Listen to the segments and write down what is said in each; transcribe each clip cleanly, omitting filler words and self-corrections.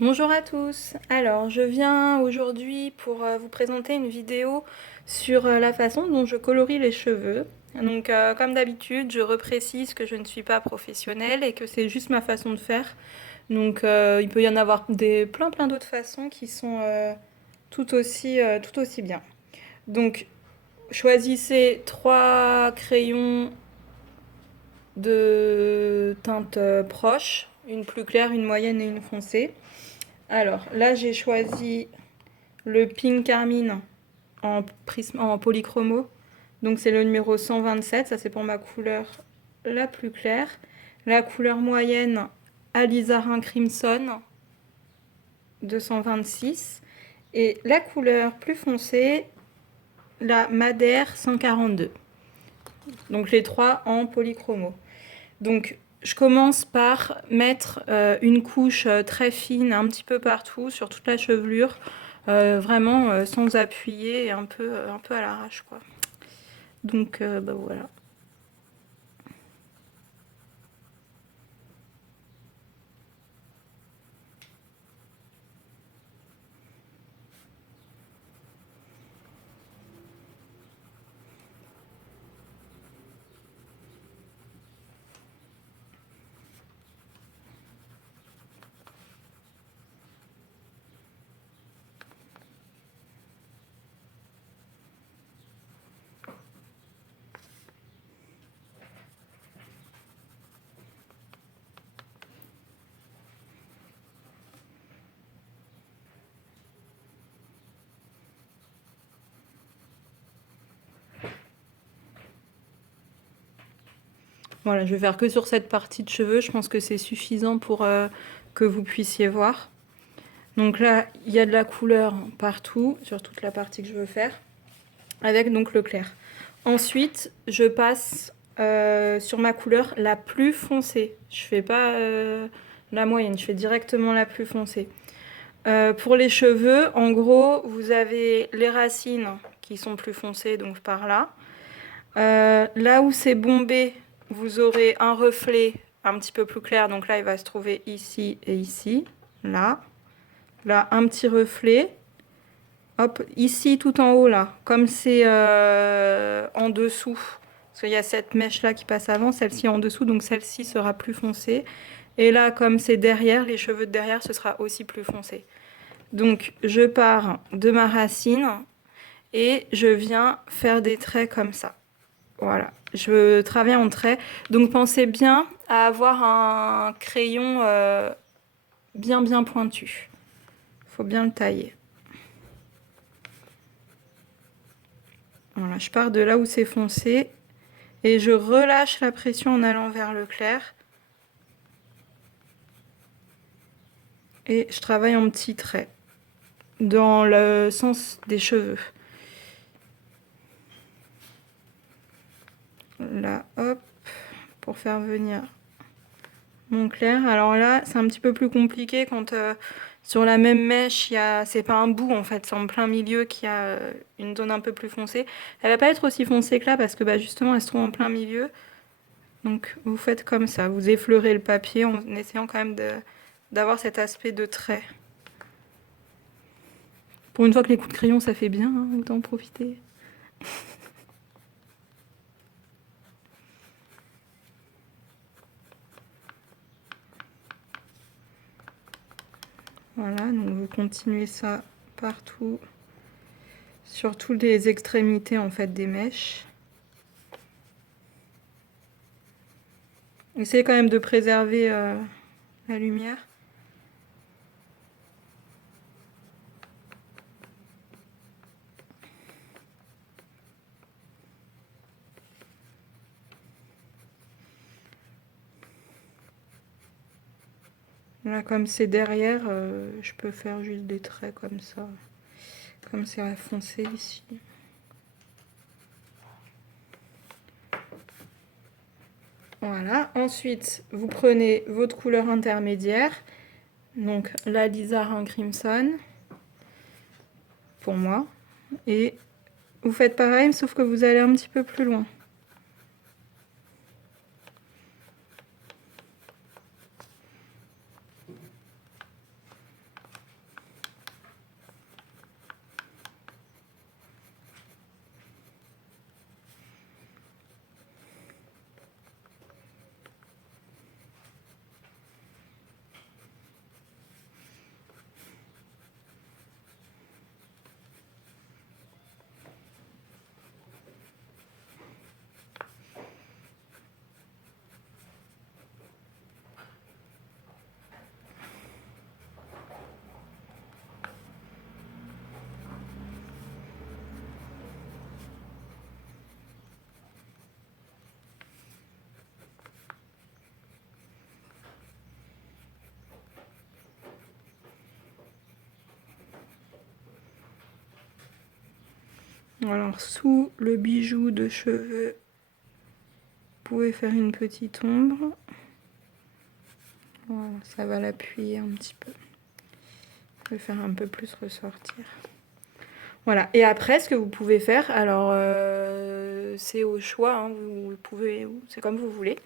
Bonjour à tous. Alors, je viens aujourd'hui pour vous présenter une vidéo sur la façon dont je colorie les cheveux. Donc, comme d'habitude, je reprécise que je ne suis pas professionnelle et que c'est juste ma façon de faire. Donc, il peut y en avoir plein d'autres façons qui sont tout aussi bien. Donc, choisissez trois crayons de teinte proche, une plus claire, une moyenne et une foncée. Alors là, j'ai choisi le Pink Carmine en polychromo. Donc c'est le numéro 127, ça c'est pour ma couleur la plus claire. La couleur moyenne, Alizarin Crimson 226. Et la couleur plus foncée, la Madère 142. Donc les trois en polychromo. Donc je commence par mettre une couche très fine un petit peu partout sur toute la chevelure, vraiment sans appuyer et un peu à l'arrache quoi. Donc bah voilà. Voilà, je vais faire que sur cette partie de cheveux, je pense que c'est suffisant pour que vous puissiez voir. Donc là, il y a de la couleur partout, sur toute la partie que je veux faire, avec donc le clair. Ensuite, je passe sur ma couleur la plus foncée. Je fais pas la moyenne, je fais directement la plus foncée. Pour les cheveux, en gros, vous avez les racines qui sont plus foncées, donc par là. Là où c'est bombé, vous aurez un reflet un petit peu plus clair, donc là, il va se trouver ici et ici. Là. Là, un petit reflet. Hop, ici tout en haut là, comme c'est en dessous, parce qu'il y a cette mèche là qui passe avant, celle-ci en dessous, donc celle-ci sera plus foncée. Et là, comme c'est derrière, les cheveux de derrière, ce sera aussi plus foncé. Donc je pars de ma racine et je viens faire des traits comme ça. Voilà, je travaille en traits. Donc pensez bien à avoir un crayon bien pointu. Il faut bien le tailler. Voilà, je pars de là où c'est foncé et je relâche la pression en allant vers le clair. Et je travaille en petits traits dans le sens des cheveux. Là, hop, pour faire venir mon clair. Alors là, c'est un petit peu plus compliqué quand sur la même mèche, c'est pas un bout en fait, c'est en plein milieu qu'il y a une zone un peu plus foncée. Elle va pas être aussi foncée que là parce que bah, justement, elle se trouve en plein milieu. Donc vous faites comme ça, vous effleurez le papier en essayant quand même d'avoir cet aspect de trait. Pour une fois que les coups de crayon ça fait bien, hein, autant en profiter. Voilà, donc vous continuez ça partout, sur toutes les extrémités en fait des mèches. Essayez quand même de préserver la lumière. Là, comme c'est derrière, je peux faire juste des traits comme ça, comme c'est foncé ici. Voilà, ensuite vous prenez votre couleur intermédiaire, donc la Lizarin Crimson, pour moi, et vous faites pareil, sauf que vous allez un petit peu plus loin. Alors, sous le bijou de cheveux, vous pouvez faire une petite ombre. Voilà, ça va l'appuyer un petit peu. Je vais faire un peu plus ressortir. Voilà, et après, ce que vous pouvez faire, alors c'est au choix, hein, vous pouvez, c'est comme vous voulez.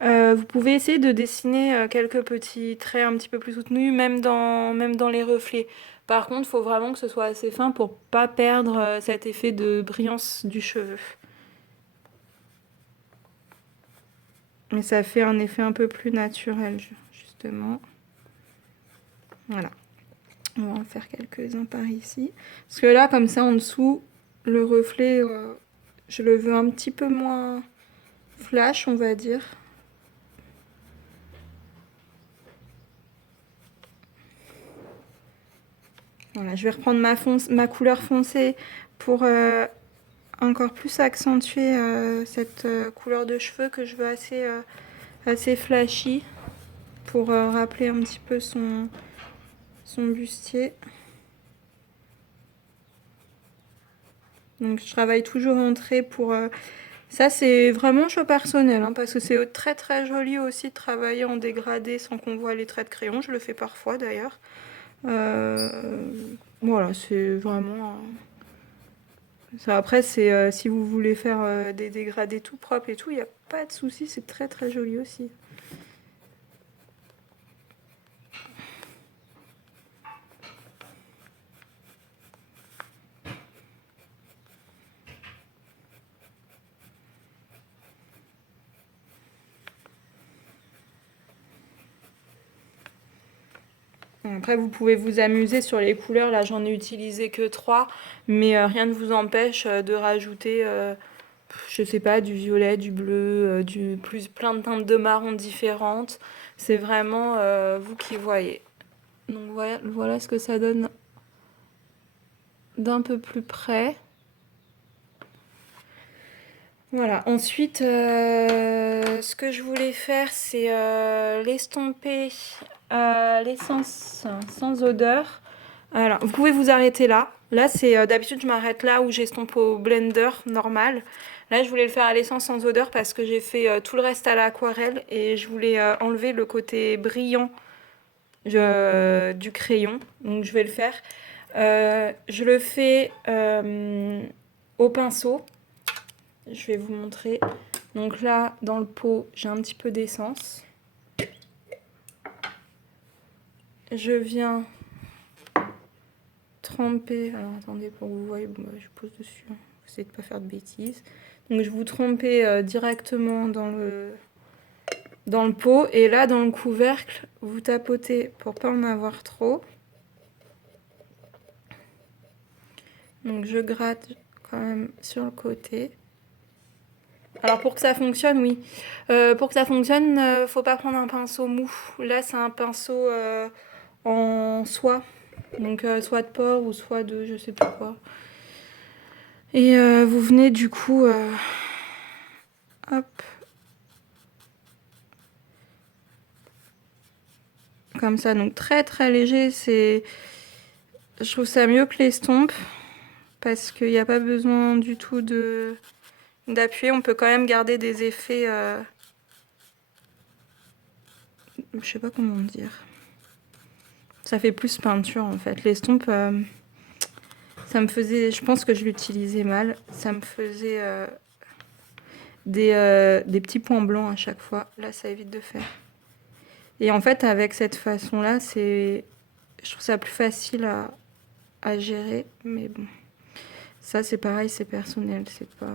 Vous pouvez essayer de dessiner quelques petits traits un petit peu plus soutenus, même dans les reflets. Par contre, il faut vraiment que ce soit assez fin pour pas perdre cet effet de brillance du cheveu. Mais ça fait un effet un peu plus naturel, justement. Voilà. On va en faire quelques-uns par ici. Parce que là, comme ça, en dessous, le reflet, je le veux un petit peu moins flash, on va dire. Voilà, je vais reprendre ma couleur foncée pour encore plus accentuer cette couleur de cheveux que je veux assez flashy pour rappeler un petit peu son bustier. Donc je travaille toujours en trait pour... ça c'est vraiment choix personnel, hein, parce que c'est très très joli aussi de travailler en dégradé sans qu'on voit les traits de crayon. Je le fais parfois d'ailleurs. Voilà, c'est vraiment... ça, après, c'est si vous voulez faire des dégradés tout propres et tout, il n'y a pas de souci, c'est très très joli aussi. Après, vous pouvez vous amuser sur les couleurs. Là, j'en ai utilisé que 3, mais rien ne vous empêche de rajouter, je sais pas, du violet, du bleu, plein de teintes de marron différentes. C'est vraiment vous qui voyez. Donc voilà ce que ça donne d'un peu plus près. Voilà, ensuite, ce que je voulais faire, c'est l'estomper l'essence sans odeur. Alors, vous pouvez vous arrêter là. Là, c'est d'habitude, je m'arrête là où j'estompe au blender normal. Là, je voulais le faire à l'essence sans odeur parce que j'ai fait tout le reste à l'aquarelle et je voulais enlever le côté brillant du crayon. Donc, je vais le faire. Je le fais au pinceau. Je vais vous montrer. Donc là, dans le pot, j'ai un petit peu d'essence. Je viens tremper. Alors attendez, pour que vous voyez, bon, bah, je pose dessus. Hein. Essayez de ne pas faire de bêtises. Donc je vous tremper directement dans le pot. Et là, dans le couvercle, vous tapotez pour pas en avoir trop. Donc je gratte quand même sur le côté. Alors pour que ça fonctionne, oui. Pour que ça fonctionne, faut pas prendre un pinceau mou. Là, c'est un pinceau en soie. Donc soit de porc ou soit de je sais pas quoi. Et vous venez du coup... hop. Comme ça, donc très très léger. Je trouve ça mieux que l'estompe. Parce qu'il n'y a pas besoin du tout d'appuyer. On peut quand même garder des effets... je sais pas comment dire. Ça fait plus peinture en fait. L'estompe... ça me faisait... Je pense que je l'utilisais mal. Ça me faisait des petits points blancs à chaque fois. Là, ça évite de faire. Et en fait, avec cette façon-là, je trouve ça plus facile à gérer. Mais bon, ça, c'est pareil, c'est personnel. C'est pas...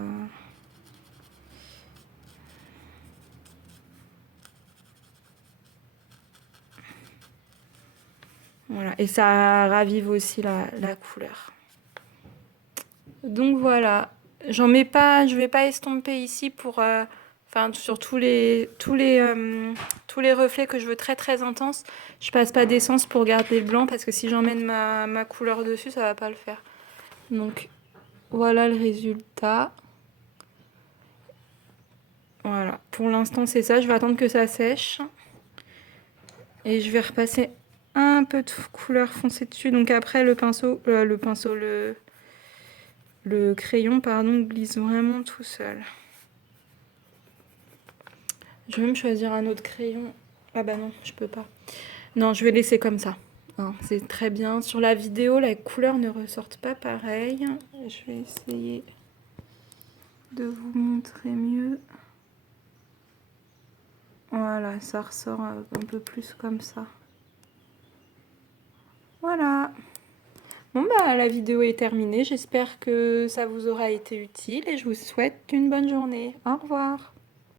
Voilà. Et ça ravive aussi la couleur. Donc voilà. J'en mets pas, je vais pas estomper ici pour... Enfin, sur tous les reflets que je veux très très intenses, je passe pas d'essence pour garder le blanc parce que si j'emmène ma couleur dessus, ça va pas le faire. Donc voilà le résultat. Voilà, pour l'instant c'est ça, je vais attendre que ça sèche. Et je vais repasser un peu de couleur foncée dessus. Donc après le le crayon, pardon, glisse vraiment tout seul. Je vais me choisir un autre crayon. Ah bah non, je peux pas. Non, je vais laisser comme ça. Hein, c'est très bien. Sur la vidéo, la couleur ne ressortent pas pareil. Je vais essayer de vous montrer mieux. Voilà, ça ressort un peu plus comme ça. Voilà. Bon bah la vidéo est terminée. J'espère que ça vous aura été utile et je vous souhaite une bonne journée. Au revoir.